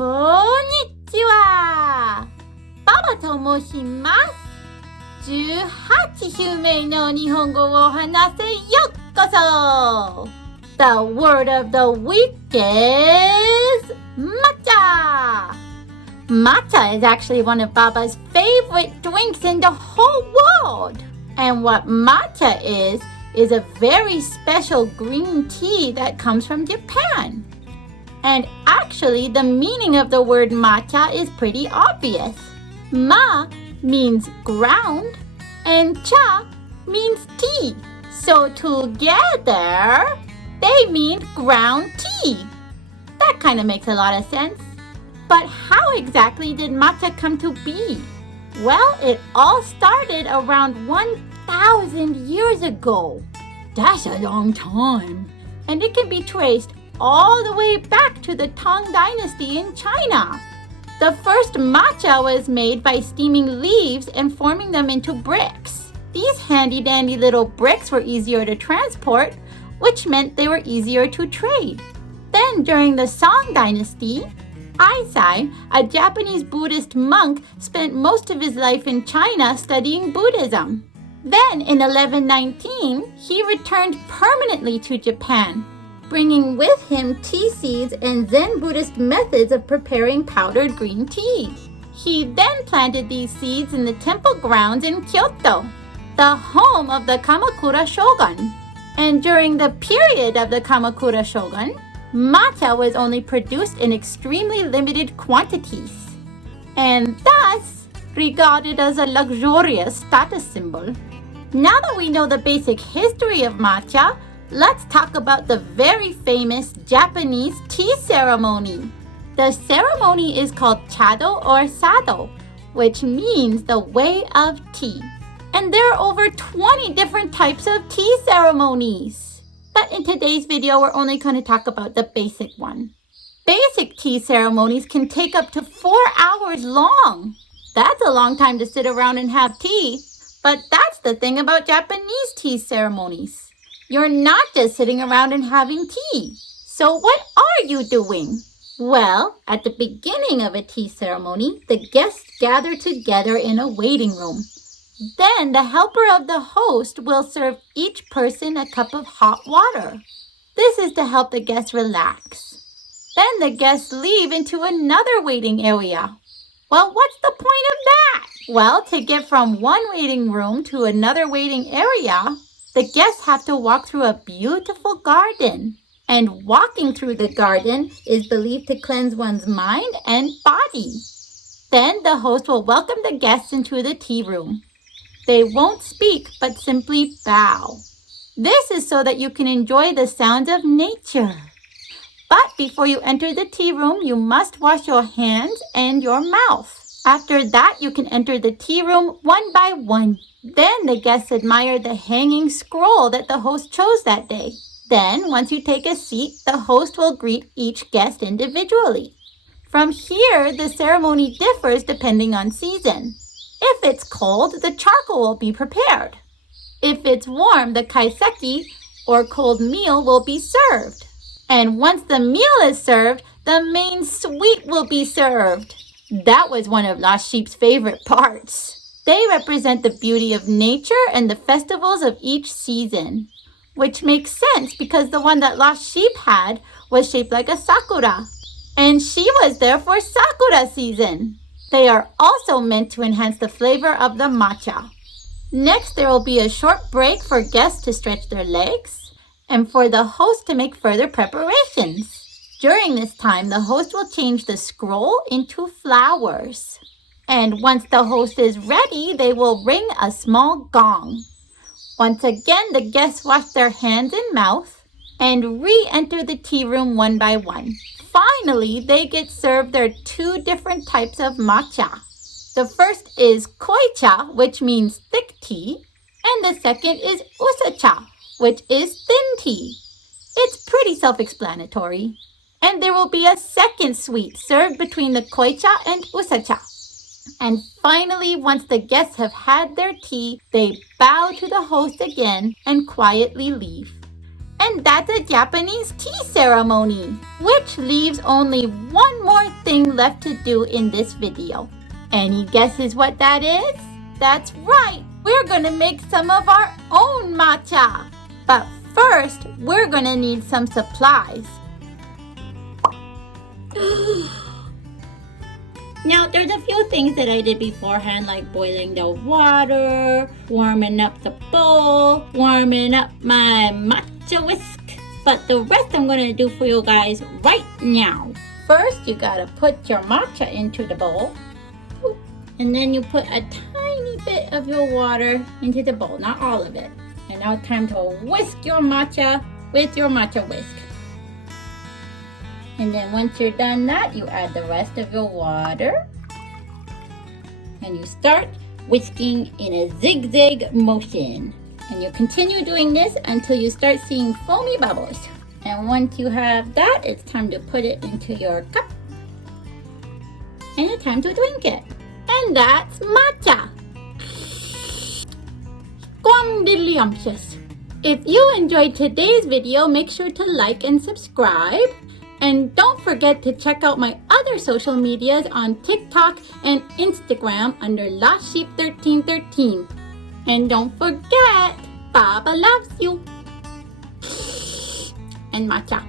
Konnichiwa! Baba to moshimasu. 18週目の日本語を話せよっこそ! The word of the week is matcha. Matcha is actually one of Baba's favorite drinks in the whole world. And what matcha is a very special green tea that comes from Japan. And actually, the meaning of the word matcha is pretty obvious. Ma means ground and cha means tea. So together, they mean ground tea. That kind of makes a lot of sense. But how exactly did matcha come to be? Well, it all started around 1,000 years ago. That's a long time. And it can be traced all the way back to the Tang Dynasty in China. The first matcha was made by steaming leaves and forming them into bricks. These handy-dandy little bricks were easier to transport, which meant they were easier to trade. Then, during the Song Dynasty, Aisai, a Japanese Buddhist monk, spent most of his life in China studying Buddhism. Then, in 1119, he returned permanently to Japan, bringing with him tea seeds and Zen Buddhist methods of preparing powdered green tea. He then planted these seeds in the temple grounds in Kyoto, the home of the Kamakura Shogun. And during the period of the Kamakura Shogun, matcha was only produced in extremely limited quantities, and thus regarded as a luxurious status symbol. Now that we know the basic history of matcha, let's talk about the very famous Japanese tea ceremony. The ceremony is called Chado or Sado, which means the way of tea. And there are over 20 different types of tea ceremonies. But in today's video, we're only going to talk about the basic one. Basic tea ceremonies can take up to 4 hours long. That's a long time to sit around and have tea. But that's the thing about Japanese tea ceremonies. You're not just sitting around and having tea. So what are you doing? Well, at the beginning of a tea ceremony, the guests gather together in a waiting room. Then the helper of the host will serve each person a cup of hot water. This is to help the guests relax. Then the guests leave into another waiting area. Well, what's the point of that? Well, to get from one waiting room to another waiting area, the guests have to walk through a beautiful garden. And walking through the garden is believed to cleanse one's mind and body. Then the host will welcome the guests into the tea room. They won't speak, but simply bow. This is so that you can enjoy the sounds of nature. But before you enter the tea room, you must wash your hands and your mouth. After that, you can enter the tea room one by one. Then the guests admire the hanging scroll that the host chose that day. Then, once you take a seat, the host will greet each guest individually. From here, the ceremony differs depending on season. If it's cold, the charcoal will be prepared. If it's warm, the kaiseki, or cold meal, will be served. And once the meal is served, the main sweet will be served. That was one of Lost Sheep's favorite parts. They represent the beauty of nature and the festivals of each season, which makes sense because the one that Lost Sheep had was shaped like a sakura, and she was there for sakura season. They are also meant to enhance the flavor of the matcha. Next, there will be a short break for guests to stretch their legs and for the host to make further preparations. During this time, the host will change the scroll into flowers. And once the host is ready, they will ring a small gong. Once again, the guests wash their hands and mouth and re-enter the tea room one by one. Finally, they get served their 2 different types of matcha. The first is koicha, which means thick tea, and the second is usacha, which is thin tea. It's pretty self-explanatory. And there will be a second sweet served between the koicha and usacha. And finally, once the guests have had their tea, they bow to the host again and quietly leave. And that's a Japanese tea ceremony, which leaves only one more thing left to do in this video. Any guesses what that is? That's right, we're gonna make some of our own matcha. But first, we're gonna need some supplies. Now, there's a few things that I did beforehand, like boiling the water, warming up the bowl, warming up my matcha whisk. But the rest I'm going to do for you guys right now. First, you got to put your matcha into the bowl. And then you put a tiny bit of your water into the bowl, not all of it. And now it's time to whisk your matcha with your matcha whisk. And then once you're done that, you add the rest of your water. And you start whisking in a zigzag motion. And you continue doing this until you start seeing foamy bubbles. And once you have that, it's time to put it into your cup. And it's time to drink it. And that's matcha. Squamdiddlyumptious. If you enjoyed today's video, make sure to like and subscribe. And don't forget to check out my other social medias on TikTok and Instagram under LostSheep1313. And don't forget, Baba loves you. And matcha.